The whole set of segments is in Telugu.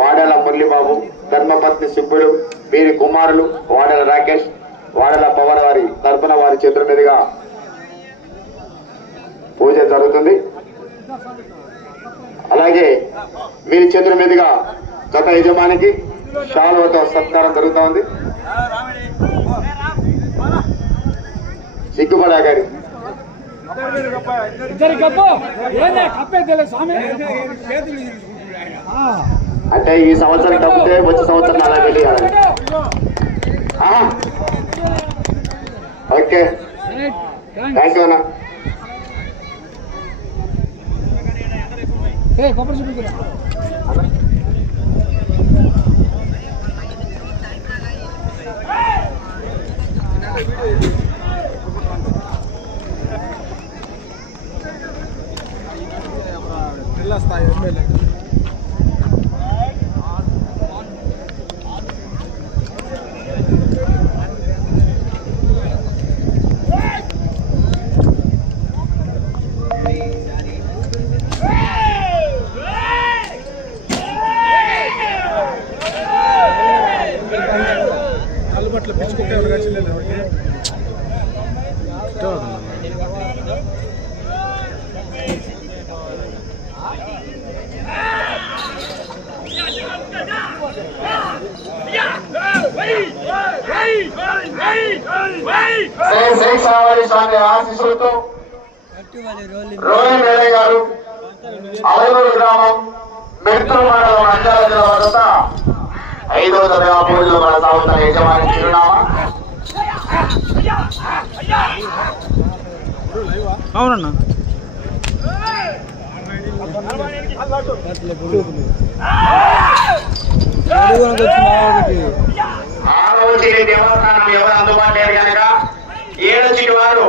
వాడల మురళిబాబు ధర్మపత్ని సుబ్బులు వీరి కుమారులు వాడల రాకేష్ వాడల పవన్ వారి తరపున వారి చేతుల మీదుగా పూజ జరుగుతుంది. అలాగే వీరి చేతుల మీదుగా గత యజమానికి శాలువతో సత్కారం జరుగుతోంది సిగ్గుపడా గారి. ఇద్దరి కప్పు ఏందే కప్పే తెలియదు స్వామి. అంటే ఈ సంవత్సరం తప్పితే వచ్చే సంవత్సరం అలా వెళ్ళాలి ఓకే. థ్యాంక్ యూ అన్న. ఏ కొబ్బరి చూపించురా శ్రీ శ్రీ సావరి స్వామి ఆశీస్సులతో రోహిణి వేరే గారు అవలూరు గ్రామం మిత్రుల మండలం నంద్యాల జిల్లా వద్ద ఐదవ తరగతి పూజలు కొనసాగుతున్న యజమాని చిరునామా. అవునన్నా. దేవస్థానం ఎవరు అందుబాటు లేరు కనుక ఏడచిటి వారు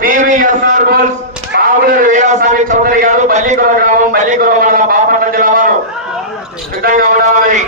పివిఎస్ఆర్ గోల్స్ కావులూరు వీరాస్వామి చౌదరి గారు బల్లికుర గ్రామం బల్లికుర మండలం బాపట్ల జిల్లా వారు సిద్ధంగా ఉండాలని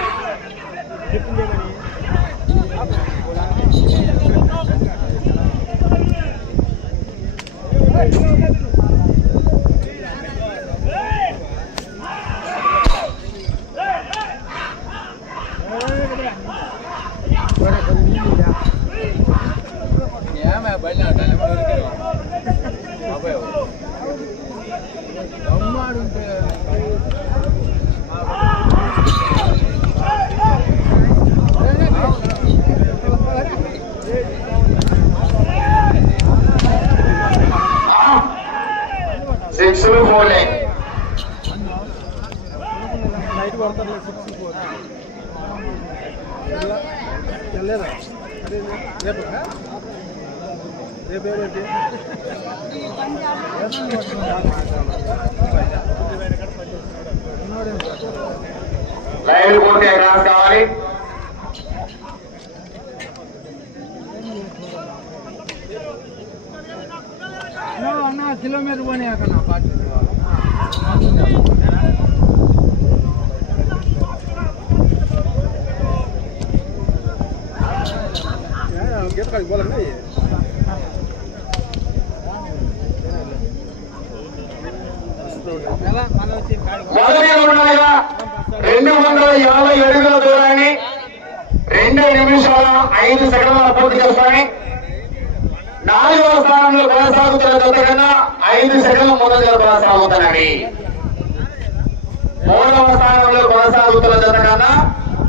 సిక్స్లు ఫోర్లే నైట్ కొడతారు సిక్స్ ఫోర్ వెళ్ళలేదా అదే రేపు? రేపు ఏమిటి లైన్ పూర్తి అడ్వాన్స్ కావాలి? అన్న కిలోమీటర్ పోనీ అక్కడ పార్టీ గీత కాడికి పోవాలన్నా మొదటి రెండు వందల యాభై అడుగుల దూరాన్ని రెండు నిమిషాల ఐదు సెకండ్ల పూర్తి చేసుకొని నాలుగవ స్థానంలో కొనసాగుతున్న జత ఐదు సెకండ్ల ముందుగా కొనసాగుతున్నవి మూడవ స్థానంలో కొనసాగుతున్న జత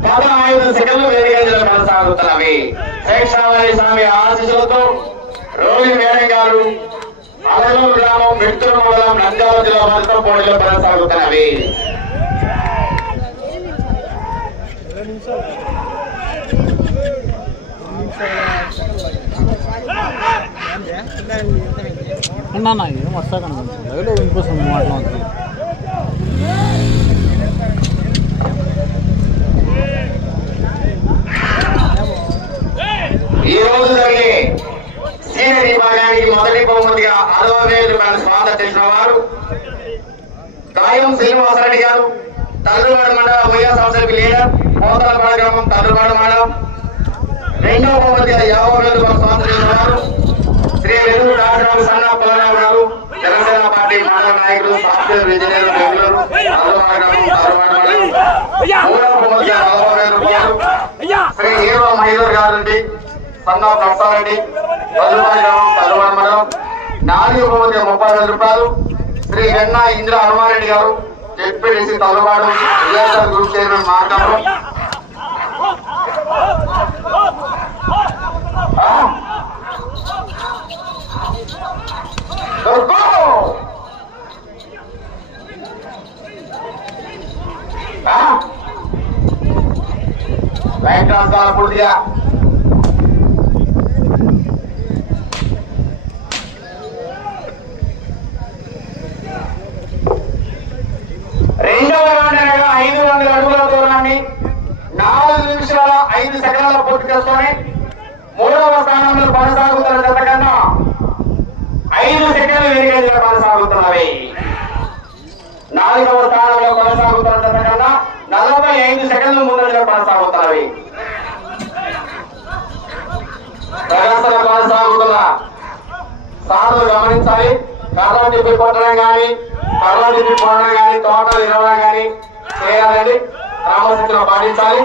పదహైదు సెకండ్లు వేడిగా కొనసాగుతున్నవి శేషావళి స్వామి ఆశీస్సులతో రోజు మేడం గారు అలలూరు గ్రామం మిత్రుల మండలం నంద్యాల జిల్లా వరకు పోటీలు కొనసాగుతున్నవి. అన్నా ఏం వస్తా కనుక లైవ్లో ఇంకోసం మాట్లాడుతుంది ఈ రోజు జరిగే సీనియర్ విభాగానికి మొదటి బహుమతిగా ఆరవ వేల రూపాయలు స్వాగతం చేసిన వారు. గాయం శ్రీనివాసరెడ్డి గారు తల్లుబాడు మండల ఉయ్యా సంస్థకి లీడర్ పోతలపాడు గ్రామం తల్లుబాడు మండలం. రెండవ బహుమతిగా యాభై వేల రూపాయలు చేసిన వారు. శ్రీ వెలుగు రాజరావు సన్న పొలరావు గారు జనసేన పార్టీ మండల నాయకులు సాఫ్ట్వేర్ ఇంజనీర్లు బెంగళూరు మూడవ బహుమతిగా నలభై వేల శ్రీ హీరో మహిళ గారు అండి సన్న ప్రసాద్ అండి పదుమాయి గ్రామం పదమూడు మండలం నాలుగు ముప్పై వేల రూపాయలు. శ్రీ గన్నా ఇంద్ర హనుమారెడ్డి గారు జెడ్పీడీసీ తలవాడు రియాసర్ గ్రూప్ చైర్మన్ మార్గంలో లైన్ ట్రాన్స్ఫార్ పూర్తిగా రెండవ రౌండ్ అనగా ఐదు వందల అడుగుల దూరాన్ని నాలుగు నిమిషాల ఐదు సెకండ్ల పూర్తి చేసుకొని మూడవ స్థానంలో కొనసాగుతున్న జత కన్నా ఐదు సెకండ్లు వెనుకంజలో కొనసాగుతున్నవి. నాలుగవ స్థానంలో కొనసాగుతున్న జత కన్నా నలభై ఐదు సెకండ్లు ముందంజలో కొనసాగుతున్నవి. ప్రదర్శన కొనసాగుతున్న సార్లు గమనించాలి. కర్ర తిప్పి కొట్టడం కానీ కర్ర తిప్పి కానీ తోటలు ఇరవడం కానీ చేయాలని క్రమశిక్షణ పాటించాలి.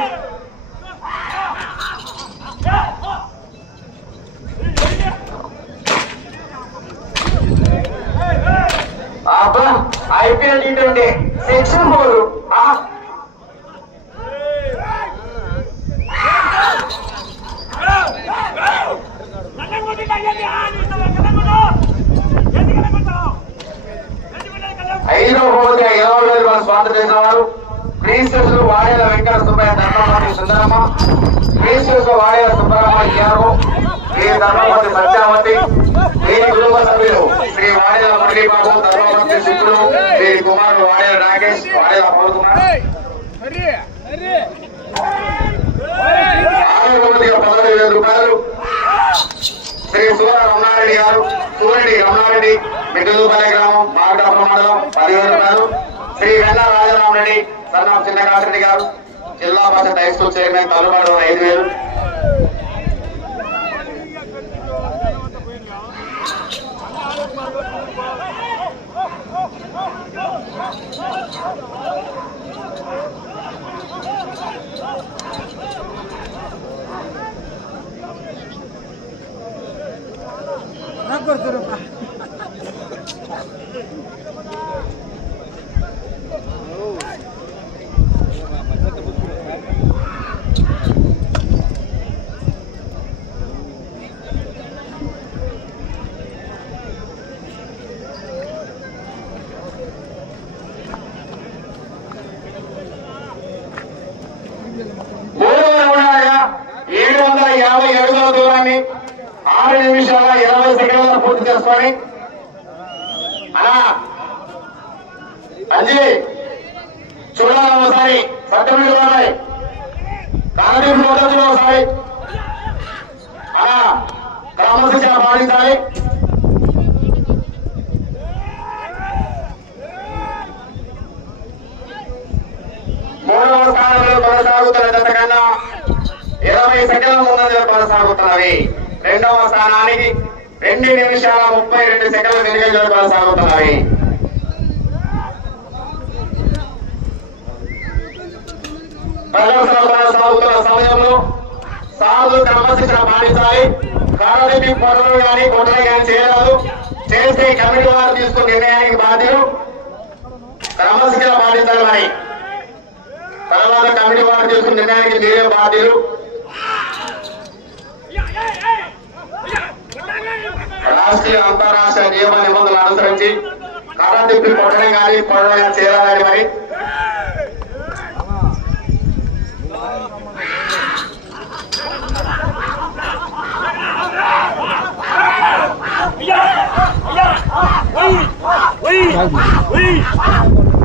అబ్బా IPL T twenty section four ఐదో బహుమతి ఇరవై వేలు వాళ్ళు స్వాతంత్ర చేసిన వారు క్రీస్తులు వాడేల వెంకట సుబ్బయ్య ధర్మపతి సుందరమ్మ. క్రీస్తులు వాడేల సుబ్బరమ్మ గారు. శ్రీ ధర్మపతి సత్యావతి. వీరి కుటుంబ సభ్యులు శ్రీ వాడేల మురళీబాబు ధర్మపతి శిష్యులు వీరి కుమారుడు వాడేల రాకేష్ వాడేల పవన్ కుమార్ పదహైదు వేల రూపాయలు. శ్రీ సూర రమణారెడ్డి గారు సూరెడ్డి రమణారెడ్డి మిట్టలూపల్లి గ్రామం మార్గాపురం మండలం పదివేల రూపాయలు. శ్రీ వెన్న రాజరామరెడ్డి సన్నాం చిన్నకాసిరెడ్డి గారు జిల్లా పరిషత్ హై స్కూల్ చైర్మన్ తల్లుబాడు ఐదు వేలు మూడవ రౌండ్ ఏడు వందల యాభై అడుగుల దూరాన్ని ఆరు నిమిషాల ఇరవై సెకండ్ల పూర్తి అంజలి చూడాలి ఒకసారి? సర్టిఫికెట్ చూడాలి. కాంగ్రెస్ మొదటి ఒకసారి? అలా క్రమశిక్షణ పాటించాలి మూడవ స్థానంలో కొనసాగుతున్న జత కన్నా ఇరవై సెకండ్ల ముందు కొనసాగుతున్నవి రెండవ స్థానానికి రెండు నిమిషాల ముప్పై రెండు సెకండ్ల వెనుకంజలో కొనసాగుతున్నాయి ప్రదర్శన కొనసాగుతున్న సమయంలో సాధు క్రమశిక్షణ పాటించాలి. కారణి పొరలు కానీ కొట్టలు కానీ చేయరాదు. చేస్తే కమిటీ వారు తీసుకున్న నిర్ణయానికి బాధ్యులు. క్రమశిక్షణ పాటించాలి మరి. తర్వాత కమిటీ వారు తీసుకున్న నిర్ణయానికి మీరే బాధ్యులు. రాష్ట్రీయ అంతరాష్ట్ర నియమ నిబంధనలు అనుసరించి కర్ర తిప్పి కొట్టడం కానీ పడడం చేయాలని మరి Wait! Wait! Wait!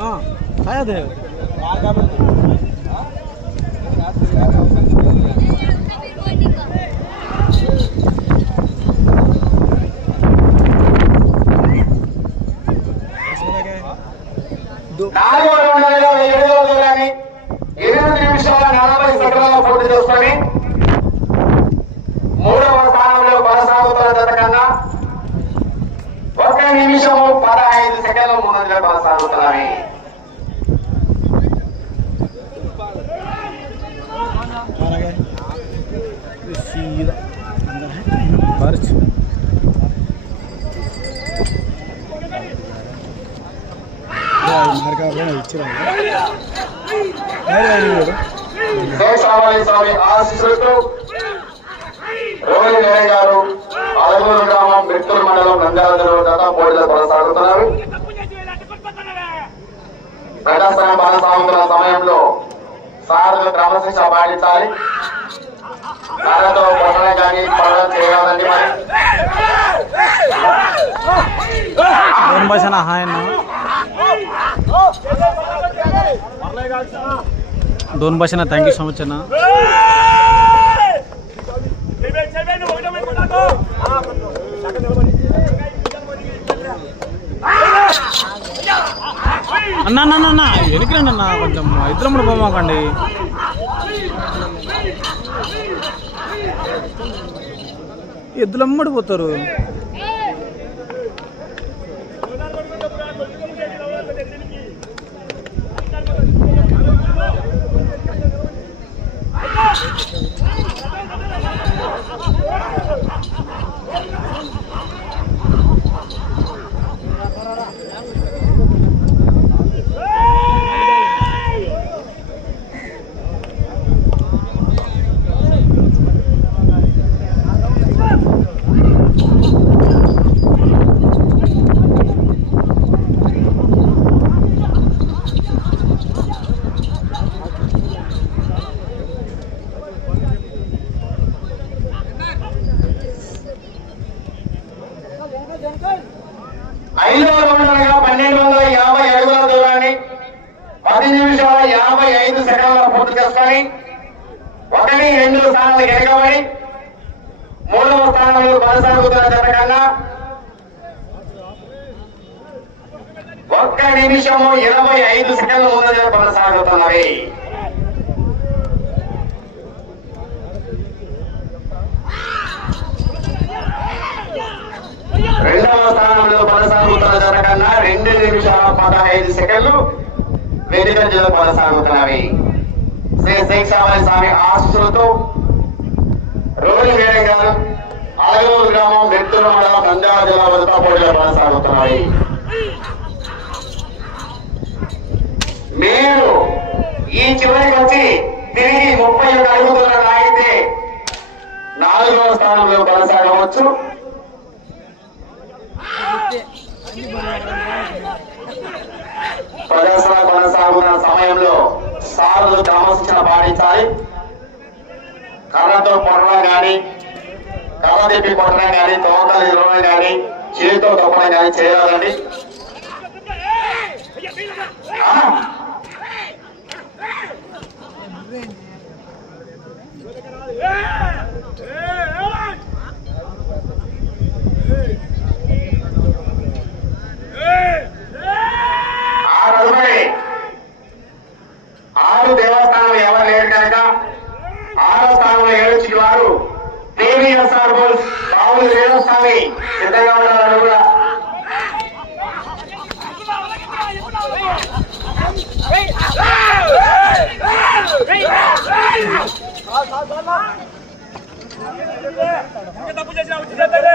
아, 가야 돼요. రామాలయ స్వామి ఆశీస్సులతో రోహిణి గరే గారు అలగూరు గ్రామం మిత్రుల మండలం నంద్యాలలో దాదాపు గత కొనసాగుతున్నారు. ప్రజాస్వామ్య కొనసాగుతున్న సమయంలో సాధులు క్రమశిక్ష పాటించాలి. నారతో కొట్టడం కానీ పనులు చేయాలండి మరి. హాయన్న दोन भाषा ना थँक्यू सो मच ना అన్న అన్న అన్న వెనక్కి రండి అన్న కొంచెం ఇద్దరం కూడా పోమాకండి ఎద్దులు అమ్మడి పోతారు Thank you. స్థానాలు ఎరగబడి మూడవ స్థానంలో కొనసాగుతున్న జత కన్నా ఒక్క నిమిషము ఇరవై ఐదు సెకండ్ల ముందు కొనసాగుతున్నవి. రెండవ స్థానంలో కొనసాగుతున్న జత కన్నా రెండు నిమిషాల పదహైదు సెకండ్లు వెనుకంజలో కొనసాగుతున్నవి. శ్రీ శేఖావళి స్వామి ఆస్తులతో రోజు వేరే గారు గ్రామం నెత్తూరు మండలం నంద్యాల జిల్లా వద్ద పోటీలు కొనసాగుతున్నాయి. మీరు ఈ చివరికి వచ్చి తిరిగి ముప్పై ఒక అడుగుతున్న లాగితే నాలుగవ స్థానంలో కొనసాగవచ్చు. ప్రదర్శన కొనసాగుతున్న సమయంలో సార్లు క్రమశిక్షణ పాటించాలి. కర్రతో కొట్టడం కానీ కర్ర తిప్పి కొట్టడం కానీ తోటలు ఇరవడం కానీ చేతితో తొక్కడం కానీ చేయాలండి ఆ, ఆరు అడుగులే. ఆరు దేవస్థానం ఎవరు లేరు కనుక ఆరో స్థానంలో ఏడుచిన వారు దేవీఎస్ఆర్ బోల్స్ బావులు దేవస్వామి సిద్ధంగా ఉండాలని కూడా తప్పు చేసిన వచ్చి చేద్దాలే.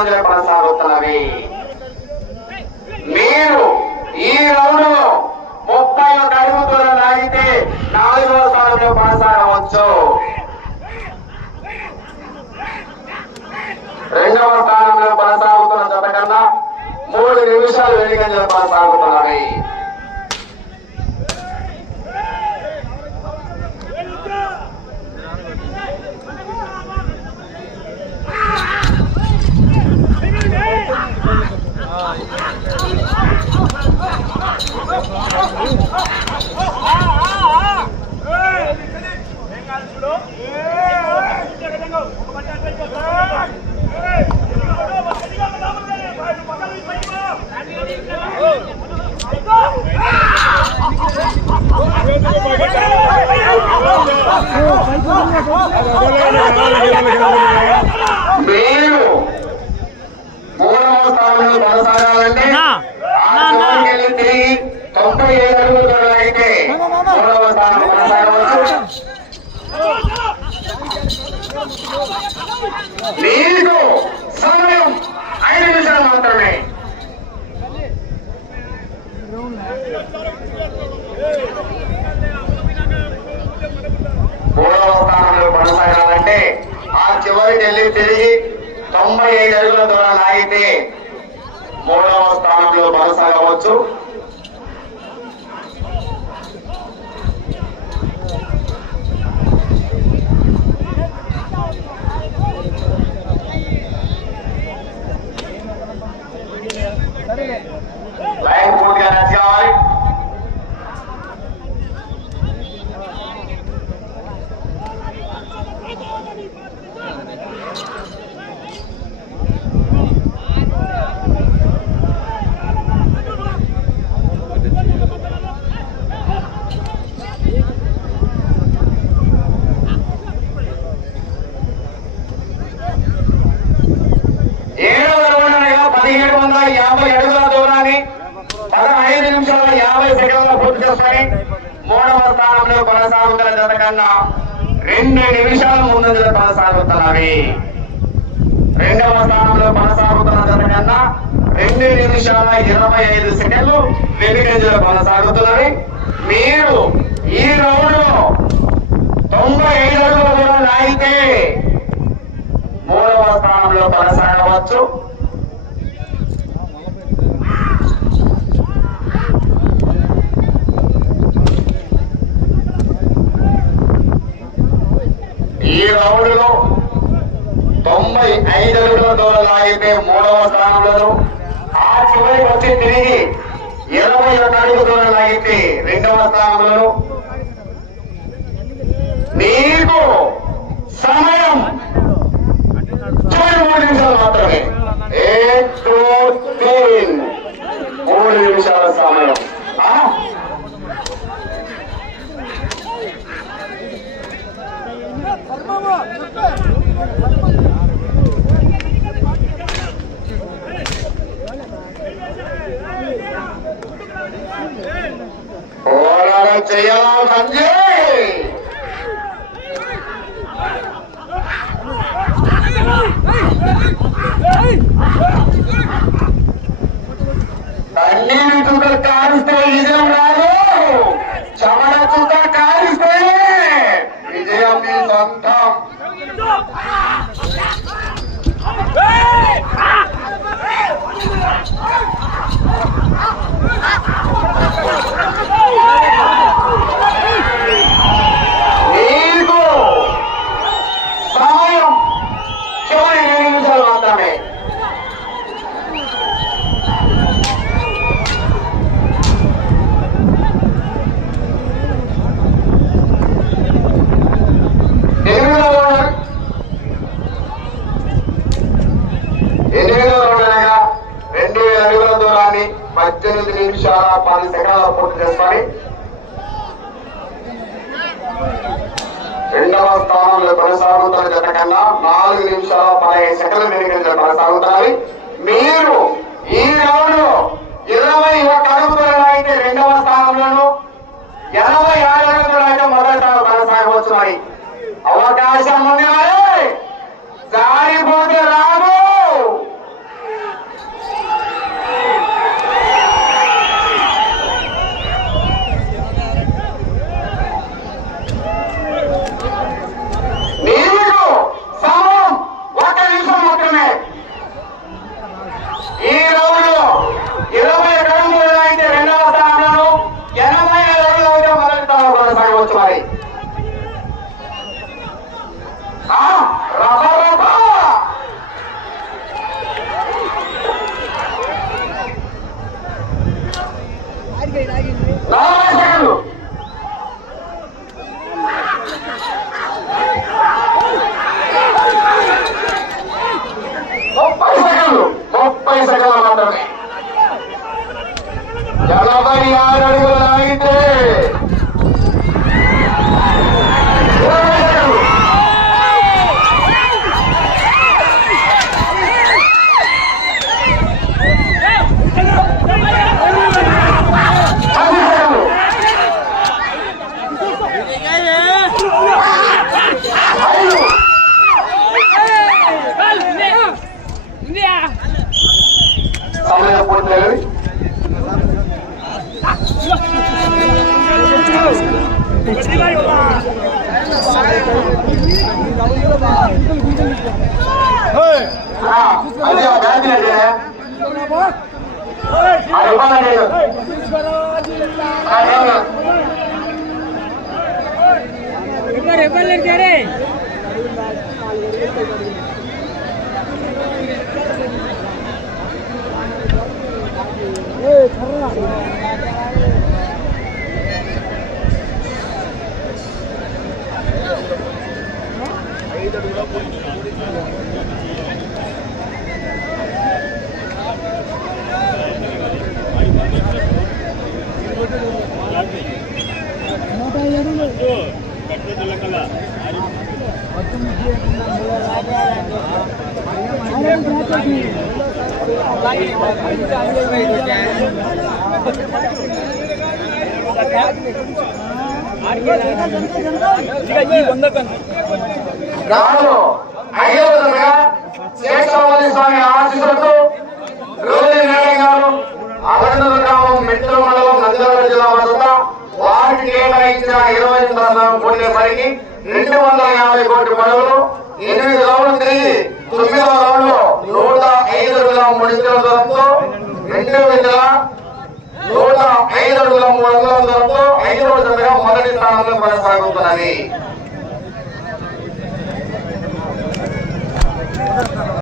సెకండ్లు కొనసాగుతున్నవి మీరు ఈ రౌండ్లో ముప్పై ఒక అడుగు దూరం లాగితే నాలుగో స్థానంలో కొనసాగవచ్చు. రెండవ స్థానంలో కొనసాగుతున్న జత కన్నా మూడు నిమిషాలు వెనుకంజలు కొనసాగుతున్నవి. మీరు మూడవ స్థానంలో కొనసాగాలంటే తిరిగి ఏడు అడుగుల అయితే మూడవ స్థానం కొనసాగవచ్చు. మీకు సమయం ఐదు నిమిషాలు మాత్రమే. మూడవ స్థానంలో కొనసాగాలంటే ఆ చివరికి వెళ్ళి తిరిగి తొంభై ఐదు అడుగుల దూరం ఆగితే మూడవ స్థానంలో కొనసాగవచ్చు. లైన్ పూర్తిగా రద్దు కావాలి ఏడవ రౌండ్ అనగా పదిహేడు వందల యాభై అడుగుల దూరాన్ని పదహైదు నిమిషాల యాభై పూర్తి చేసుకుని మూడవ స్థానంలో కొనసాగుతున్న జత కన్నా రెండు నిమిషాలు ముందంజలో కొనసాగుతున్నవి రెండవ స్థానంలో కొనసాగుతున్న జత కన్నా రెండు నిమిషాల ఇరవై ఐదు సెకండ్లు వెనుకంజలో కొనసాగుతున్నవి మీరు ఈ రౌండ్లో తొంభై ఐదు అడుగుల దూరం లాగితే మూడవ స్థానంలో కొనసాగవచ్చు. ఈ రౌండ్లో తొంభై ఐదు అడుగుల దూరం లాగితే మూడవ స్థానంలో ఆ చివరికి వచ్చి తిరిగి ఇరవై ఒక అడుగు దూరం లాగితే రెండవ స్థానంలో నీకు సమయం చివరి మూడు నిమిషాలు మాత్రమే. Eight two three. మూడు నిమిషాల సమయం ఆ? పోరాటం చేయాలా సంజయ్? కన్నీరు చుక్క కారిస్తే Watch out! సెకండ్లలో పూర్తి చేసుకొని రెండవ స్థానంలో కొనసాగుతున్న జరగకుండా నాలుగు నిమిషాల పదహైదు సెకండ్ వెనుకంజలు కొనసాగుతున్నవి మీరు ఈ రోజు ఇరవై ఒక్క అడుగుతున్న అయితే రెండవ స్థానంలోను ఎనభై ఆరు అడుగుతున్న అయితే మొదటి స్థానం కొనసాగవచ్చున్నాయి అవకాశం ఉండేవారు నలభై ఆరు అడుగులు లాగితే ఆ ఇవ్వాలండి ఆ, ఏం లేదు. రాను ఐదవ తరగతిగా శేషావళి స్వామి ఆశిస్తూ రోజు నారాయణ గారు అలందర గ్రామం మిట్ల మండలం నంద్యాల జిల్లా వద్ద వారికి కేటాయించిన ఇరవై ఎనిమిది వందల కోట్ల పైకి రెండు వందల యాభై కోట్ల పనులు ఎనిమిది రౌండ్లు తిరిగి తొమ్మిదవ రౌండ్లో నూట ఐదు అడుగుల మూడు కిలోల ధరంతో రెండు వేల నూట ఐదు అడుగుల మూడు వందల ధరంతో ఐదు రోజులుగా మొదటి స్థానంలో కొనసాగుతున్నది.